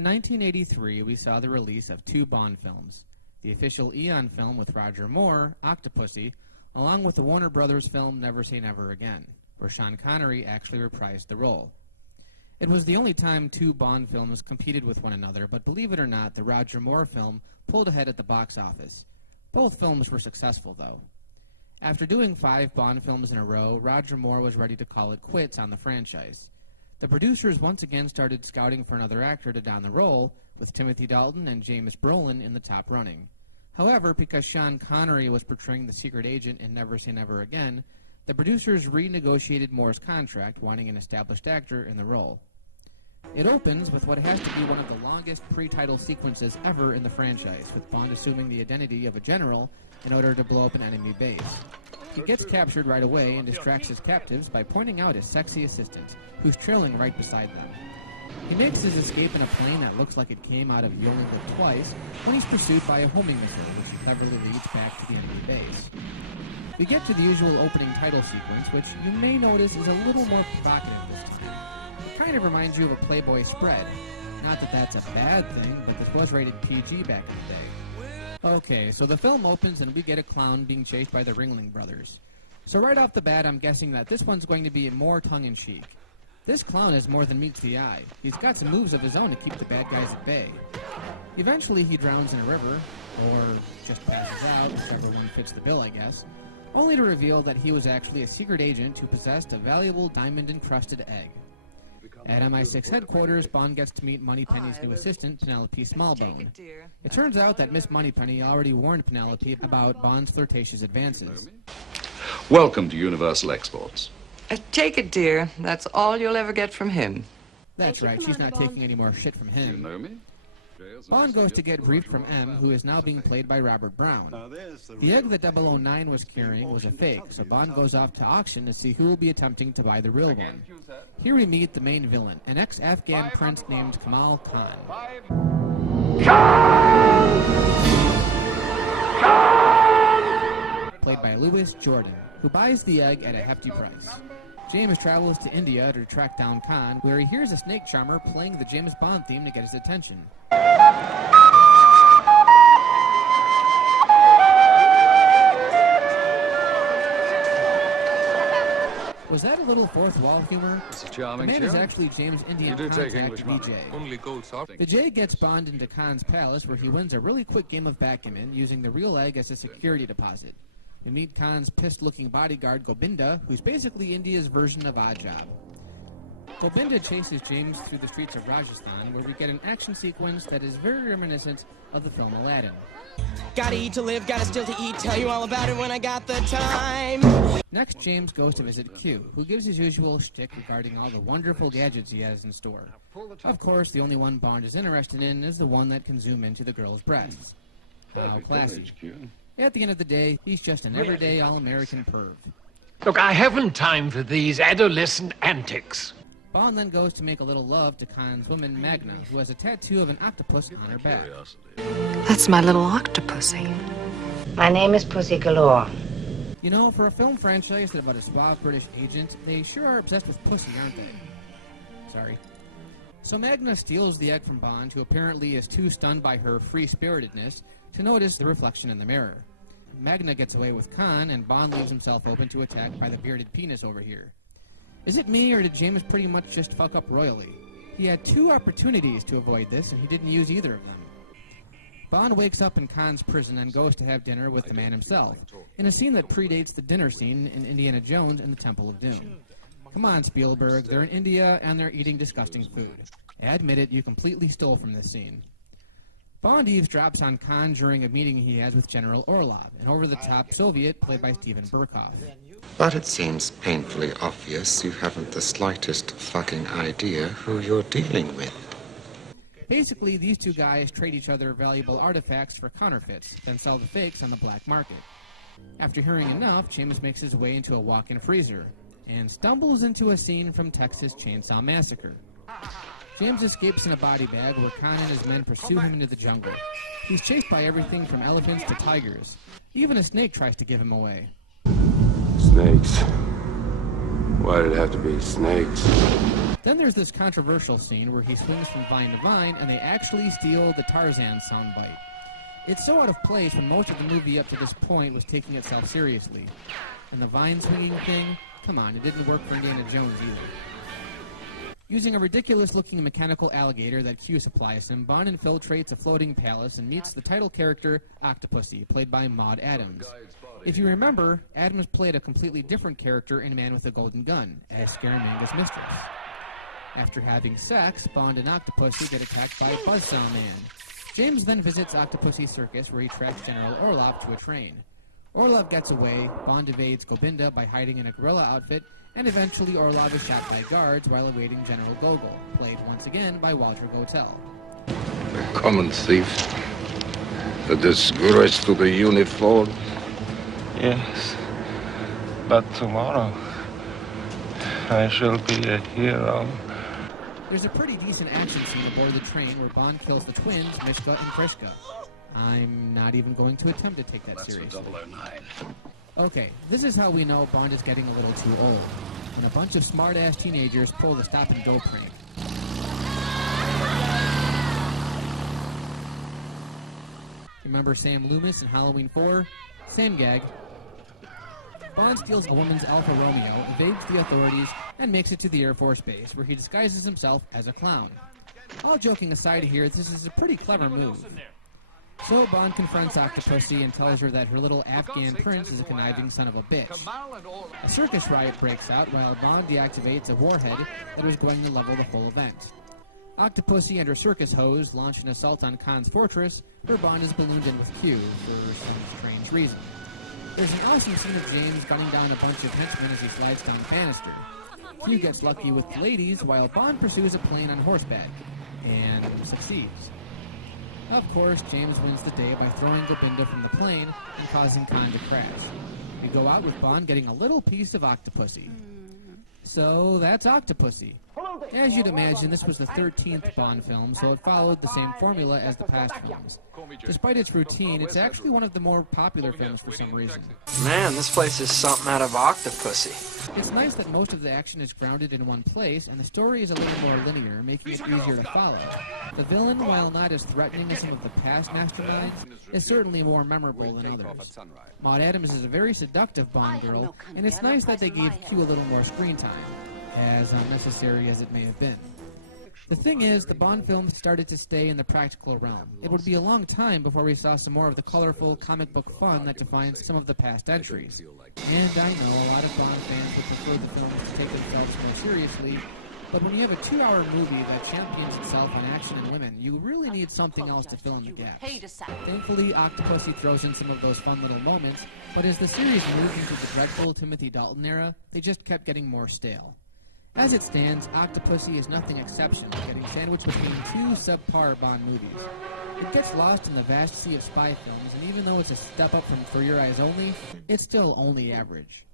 in 1983, we saw the release of two Bond films. The official Eon film with Roger Moore, Octopussy, along with the Warner Brothers film Never Say Never Again, where Sean Connery actually reprised the role. It was the only time two Bond films competed with one another, but believe it or not, the Roger Moore film pulled ahead at the box office. Both films were successful, though. After doing 5 Bond films in a row, Roger Moore was ready to call it quits on the franchise. The producers once again started scouting for another actor to don the role, with Timothy Dalton and James Brolin in the top running. However, because Sean Connery was portraying the secret agent in Never Say Never Again, the producers renegotiated Moore's contract, wanting an established actor in the role. It opens with what has to be one of the longest pre-title sequences ever in the franchise, with Bond assuming the identity of a general in order to blow up an enemy base. He gets captured right away and distracts his captives by pointing out his sexy assistant, who's trailing right beside them. He makes his escape in a plane that looks like it came out of You Only Live Twice when he's pursued by a homing missile, which cleverly leads back to the enemy base. We get to the usual opening title sequence, which you may notice is a little more provocative this time. It kind of reminds you of a Playboy spread. Not that that's a bad thing, but this was rated PG back in the day. Okay, so the film opens and we get a clown being chased by the Ringling Brothers. So right off the bat, I'm guessing that this one's going to be more tongue-in-cheek. This clown is more than meets the eye. He's got some moves of his own to keep the bad guys at bay. Eventually, he drowns in a river, or just passes out, whichever one fits the bill, I guess, only to reveal that he was actually a secret agent who possessed a valuable diamond-encrusted egg. At MI6 headquarters, Bond gets to meet Moneypenny's new assistant, Penelope Smallbone. It turns out that Miss Moneypenny already warned Penelope about Bond's flirtatious advances. Welcome to Universal Exports. Take it, dear. That's all you'll ever get from him. That's right, she's not taking any more shit from him. You know me? Bond goes to get briefed from M, who is now being played by Robert Brown. The egg that 009 was carrying was a fake, so Bond goes off to auction to see who will be attempting to buy the real one. Here we meet the main villain, an ex-Afghan prince named Kamal Khan. Played by Louis Jordan, who buys the egg at a hefty price. James travels to India to track down Khan, where he hears a snake charmer playing the James Bond theme to get his attention. Was that a little fourth wall humor? It's a charming the man is tune. actually James' Indian contact VJ. The J gets Bond into Khan's palace, where he wins a really quick game of backgammon using the real egg as a security deposit. We meet Khan's pissed-looking bodyguard, Gobinda, who's basically India's version of Oddjob. Gobinda chases James through the streets of Rajasthan, where we get an action sequence that is very reminiscent of the film Aladdin. Gotta eat to live, gotta still to eat, tell you all about it when I got the time. Next, James goes to visit Q, who gives his usual shtick regarding all the wonderful gadgets he has in store. Of course, the only one Bond is interested in is the one that can zoom into the girl's breasts. How classy. At the end of the day, he's just an everyday all-American perv. Look, I haven't time for these adolescent antics. Bond then goes to make a little love to Khan's woman, Magna, who has a tattoo of an octopus on her back. That's my little Octopussy. My name is Pussy Galore. You know, for a film franchise about a suave British agent, they sure are obsessed with pussy, aren't they? Sorry. So Magna steals the egg from Bond, who apparently is too stunned by her free-spiritedness to notice the reflection in the mirror. Magna gets away with Khan, and Bond leaves himself open to attack by the bearded penis over here. Is it me, or did James pretty much just fuck up royally? He had 2 opportunities to avoid this, and he didn't use either of them. Bond wakes up in Khan's prison and goes to have dinner with the man himself, in a scene that predates the dinner scene in Indiana Jones and the Temple of Doom. Come on, Spielberg, they're in India, and they're eating disgusting food. Admit it, you completely stole from this scene. Bond eavesdrops on Khan during a meeting he has with General Orlov, an over-the-top Soviet played by Steven Burkhoff. But it seems painfully obvious you haven't the slightest fucking idea who you're dealing with. Basically, these two guys trade each other valuable artifacts for counterfeits, then sell the fakes on the black market. After hearing enough, James makes his way into a walk-in freezer, and stumbles into a scene from Texas Chainsaw Massacre. James escapes in a body bag where Khan and his men pursue him into the jungle. He's chased by everything from elephants to tigers. Even a snake tries to give him away. Snakes. Why did it have to be snakes? Then there's this controversial scene where he swings from vine to vine and they actually steal the Tarzan soundbite. It's so out of place when most of the movie up to this point was taking itself seriously. And the vine swinging thing, come on, it didn't work for Indiana Jones either. Using a ridiculous-looking mechanical alligator that Q supplies him, Bond infiltrates a floating palace and meets the title character, Octopussy, played by Maud Adams. If you remember, Adams played a completely different character in Man with a Golden Gun, as Scaramanga's mistress. After having sex, Bond and Octopussy get attacked by Buzzsaw Man. James then visits Octopussy's circus, where he tracks General Orlov to a train. Orlov gets away, Bond evades Gobinda by hiding in a gorilla outfit, and eventually Orlov is shot by guards while awaiting General Gogol, played once again by Walter Gotell. A common thief. A disgrace to the uniform. Yes, but tomorrow I shall be a hero. There's a pretty decent action scene aboard the train where Bond kills the twins, Mishka and Krishka. I'm not even going to attempt to take that seriously. Okay, this is how we know Bond is getting a little too old. When a bunch of smart-ass teenagers pull the stop-and-go prank. Remember Sam Loomis in Halloween 4? Same gag. Bond steals a woman's Alfa Romeo, evades the authorities, and makes it to the Air Force Base, where he disguises himself as a clown. All joking aside here, this is a pretty clever move. So Bond confronts Octopussy and tells her that her little Afghan prince is a conniving son of a bitch. A circus riot breaks out while Bond deactivates a warhead that was going to level the whole event. Octopussy and her circus hose launch an assault on Khan's fortress, where Bond is ballooned in with Q for some strange reason. There's an awesome scene of James gunning down a bunch of henchmen as he slides down Bannister. Q gets lucky with the ladies, while Bond pursues a plane on horseback, and succeeds. Of course, James wins the day by throwing Gobinda from the plane and causing Khan to crash. We go out with Bond getting a little piece of Octopussy. So that's Octopussy. As you'd imagine, this was the 13th Bond film, so it followed the same formula as the past films. Despite its routine, it's actually one of the more popular films for some reason. Man, this place is something out of Octopussy. It's nice that most of the action is grounded in one place, and the story is a little more linear, making it easier to follow. The villain, while not as threatening as some of the past masterminds, is certainly more memorable than others. Maud Adams is a very seductive Bond girl, and it's nice that they gave Q a little more screen time, as unnecessary as it may have been. The thing is, the Bond films started to stay in the practical realm. It would be a long time before we saw some more of the colorful comic book fun that defines some of the past entries. And I know a lot of Bond fans would prefer the films to take themselves more seriously, but when you have a 2-hour movie that champions itself on action and women, you really need something else to fill in the gaps. Thankfully, Octopussy throws in some of those fun little moments, but as the series moved into the dreadful Timothy Dalton era, they just kept getting more stale. As it stands, Octopussy is nothing exceptional, getting sandwiched between 2 subpar Bond movies. It gets lost in the vast sea of spy films, and even though it's a step up from For Your Eyes Only, it's still only average.